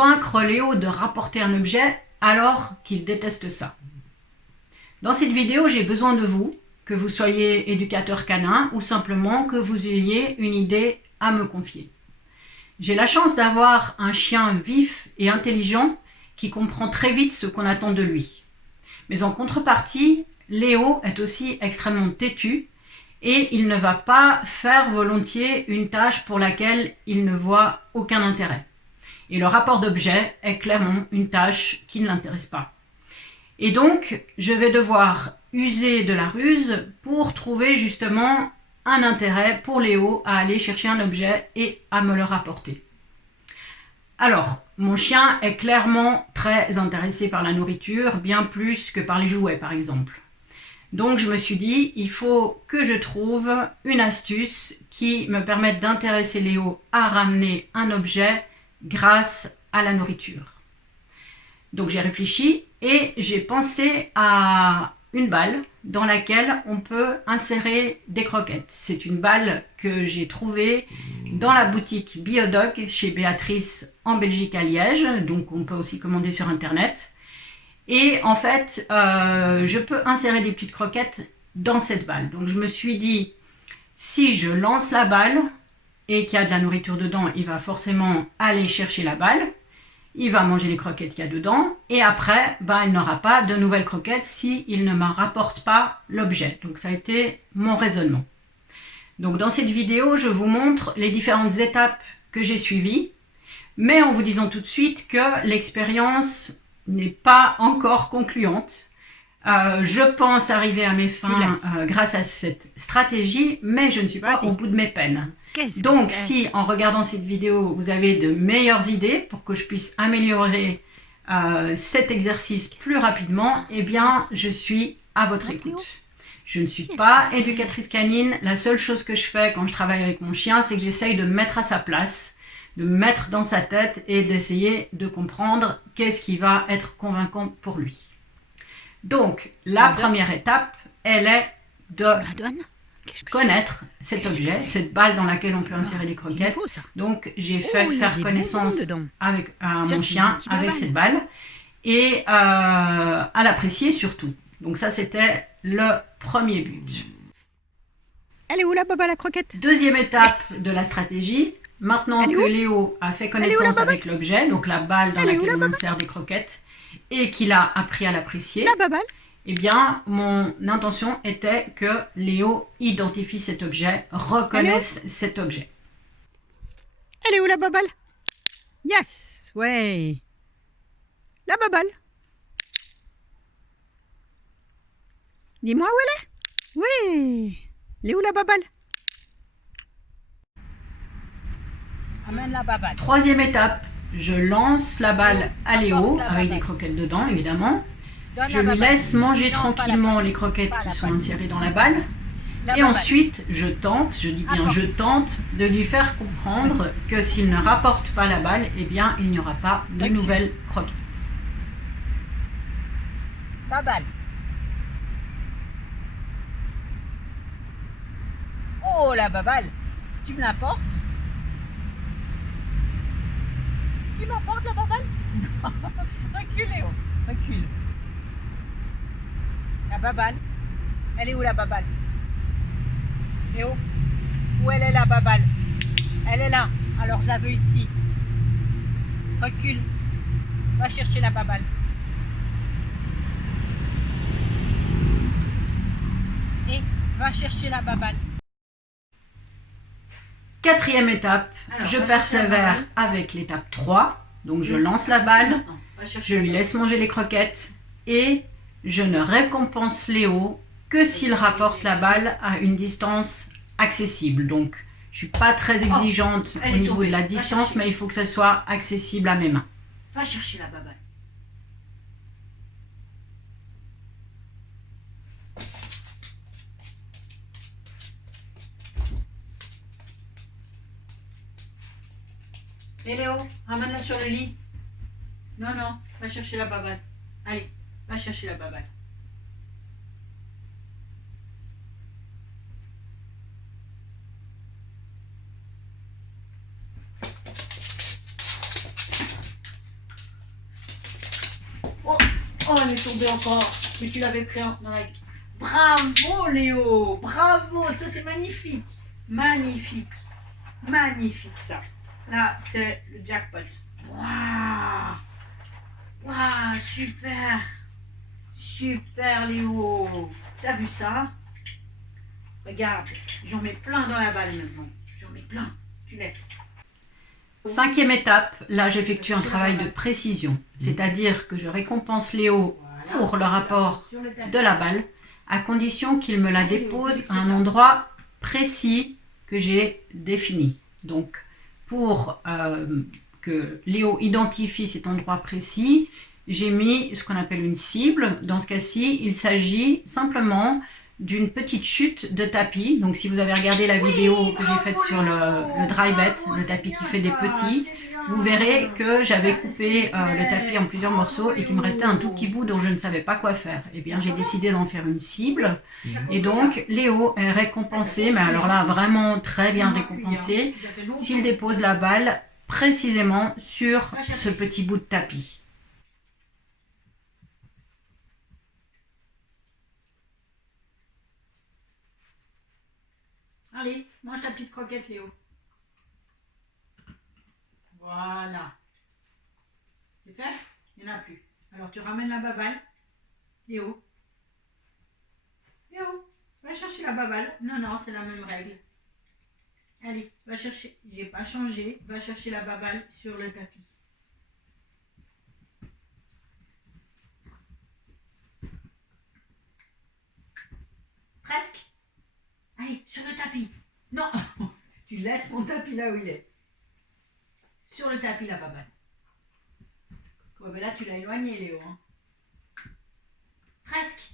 convaincre Léo de rapporter un objet alors qu'il déteste ça. Dans cette vidéo, j'ai besoin de vous, que vous soyez éducateur canin ou simplement que vous ayez une idée à me confier. J'ai la chance d'avoir un chien vif et intelligent qui comprend très vite ce qu'on attend de lui. Mais en contrepartie, Léo est aussi extrêmement têtu et il ne va pas faire volontiers une tâche pour laquelle il ne voit aucun intérêt. Et le rapport d'objet est clairement une tâche qui ne l'intéresse pas. Et donc, je vais devoir user de la ruse pour trouver justement un intérêt pour Léo à aller chercher un objet et à me le rapporter. Alors, mon chien est clairement très intéressé par la nourriture, bien plus que par les jouets par exemple. Donc je me suis dit, il faut que je trouve une astuce qui me permette d'intéresser Léo à ramener un objet grâce à la nourriture. Donc j'ai réfléchi et j'ai pensé à une balle dans laquelle on peut insérer des croquettes. C'est une balle que j'ai trouvée dans la boutique Biodog chez Béatrice en Belgique à Liège. Donc on peut aussi commander sur internet. Et en fait, je peux insérer des petites croquettes dans cette balle. Donc je me suis dit, si je lance la balle et qu'il y a de la nourriture dedans, il va forcément aller chercher la balle. Il va manger les croquettes qu'il y a dedans et après, il n'aura pas de nouvelles croquettes s'il ne me rapporte pas l'objet. Donc ça a été mon raisonnement. Donc dans cette vidéo, je vous montre les différentes étapes que j'ai suivies, mais en vous disant tout de suite que l'expérience n'est pas encore concluante. Je pense arriver à mes fins grâce à cette stratégie, mais je ne suis pas au bout de mes peines. Donc, si en regardant cette vidéo, vous avez de meilleures idées pour que je puisse améliorer cet exercice plus rapidement, eh bien, je suis à votre écoute. Je ne suis pas éducatrice canine. La seule chose que je fais quand je travaille avec mon chien, c'est que j'essaye de me mettre à sa place, de me mettre dans sa tête et d'essayer de comprendre qu'est-ce qui va être convaincant pour lui. Donc, la première étape, elle est de connaître cet objet, cette balle dans laquelle on peut insérer les croquettes. Donc, j'ai fait faire connaissance avec mon chien avec cette balle et à l'apprécier surtout. Donc ça, c'était le premier but. Elle est où la baba la croquette? Deuxième étape de la stratégie. Maintenant que Léo a fait connaissance avec l'objet, donc la balle dans laquelle on insère des croquettes, et qu'il a appris à l'apprécier, eh bien, mon intention était que Léo identifie cet objet, reconnaisse cet objet. Elle est où la babale? Yes, ouais. La babale. Dis-moi où elle est? Oui. Elle est où la babale? Amène la babale. Troisième étape, je lance la balle à Léo avec des croquettes dedans, évidemment. Je lui laisse manger tranquillement les croquettes qui sont insérées dans la balle. Et ensuite, je tente, je dis bien je tente, de lui faire comprendre que s'il ne rapporte pas la balle, eh bien, il n'y aura pas de nouvelles croquettes. La balle. Oh, la babale. Tu me l'apportes? Tu m'apportes la babale? Non. Recule, Léo. Recule. La babale. Elle est où la babale? Léo? Où elle est la babale? Elle est là. Alors je la veux ici. Recule. Va chercher la babale. Et va chercher la babale. Quatrième étape, je persévère avec l'étape 3. Donc je lance la balle, je lui laisse manger les croquettes et je ne récompense Léo que s'il rapporte la balle à une distance accessible. Donc je ne suis pas très exigeante au niveau de la distance, mais il faut que ça soit accessible à mes mains. Va chercher la babale. Et Léo, ramène-la sur le lit. Non, non, va chercher la babale. Allez, va chercher la babale. Oh, elle est tombée encore. Mais tu l'avais pris dans la... Bravo, Léo. Bravo. Ça, c'est magnifique. Magnifique. Magnifique, ça. Là, c'est le jackpot. Waouh. Waouh, super. Super, Léo. T'as vu ça? Regarde, j'en mets plein dans la balle maintenant. J'en mets plein. Tu laisses. 5e étape, là j'effectue un travail de précision. C'est-à-dire que je récompense Léo pour le rapport de la balle, à condition qu'il me la dépose à un endroit précis que j'ai défini. Donc, pour que Léo identifie cet endroit précis, j'ai mis ce qu'on appelle une cible. Dans ce cas-ci, il s'agit simplement d'une petite chute de tapis. Donc si vous avez regardé la vidéo que j'ai faite sur le dry bed, le tapis qui fait des petits, vous verrez que j'avais coupé le tapis en plusieurs morceaux et qu'il me restait un tout petit bout dont je ne savais pas quoi faire. Eh bien j'ai décidé d'en faire une cible et donc Léo est récompensé, mais alors là vraiment très bien récompensé, s'il dépose la balle précisément sur ce petit bout de tapis. Allez, mange ta petite croquette, Léo. Voilà. C'est fait? Il n'y en a plus. Alors, tu ramènes la baballe. Léo. Léo, va chercher la baballe. Non, non, c'est la même règle. Allez, va chercher. J'ai pas changé. Va chercher la baballe sur le tapis. Presque. Allez, sur le tapis. Non, tu laisses mon tapis là où il est. Sur le tapis, la baballe. Ouais, mais là, tu l'as éloigné, Léo. Hein. Presque.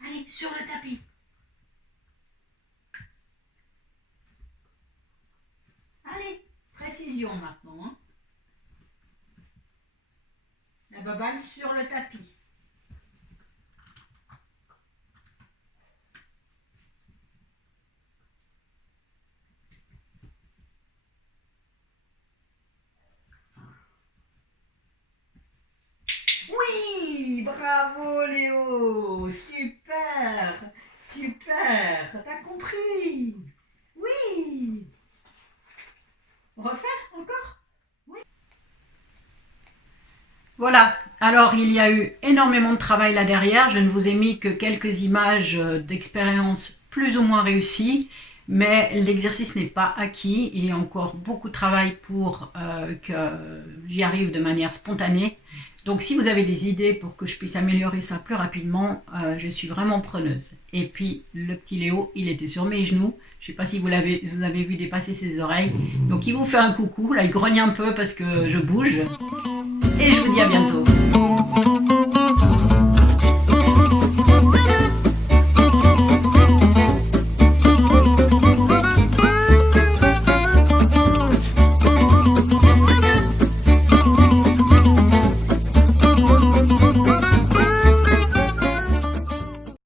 Allez, sur le tapis. Allez, précision maintenant. Hein. La baballe sur le tapis. Oui, bravo Léo, super, super, t'as compris, oui. On refait encore? Oui. Voilà, alors il y a eu énormément de travail là derrière, je ne vous ai mis que quelques images d'expérience plus ou moins réussies, mais l'exercice n'est pas acquis, il y a encore beaucoup de travail pour que j'y arrive de manière spontanée. Donc si vous avez des idées pour que je puisse améliorer ça plus rapidement, je suis vraiment preneuse. Et puis le petit Léo, il était sur mes genoux. Je ne sais pas si vous avez vu dépasser ses oreilles. Donc il vous fait un coucou, là il grogne un peu parce que je bouge. Et je vous dis à bientôt.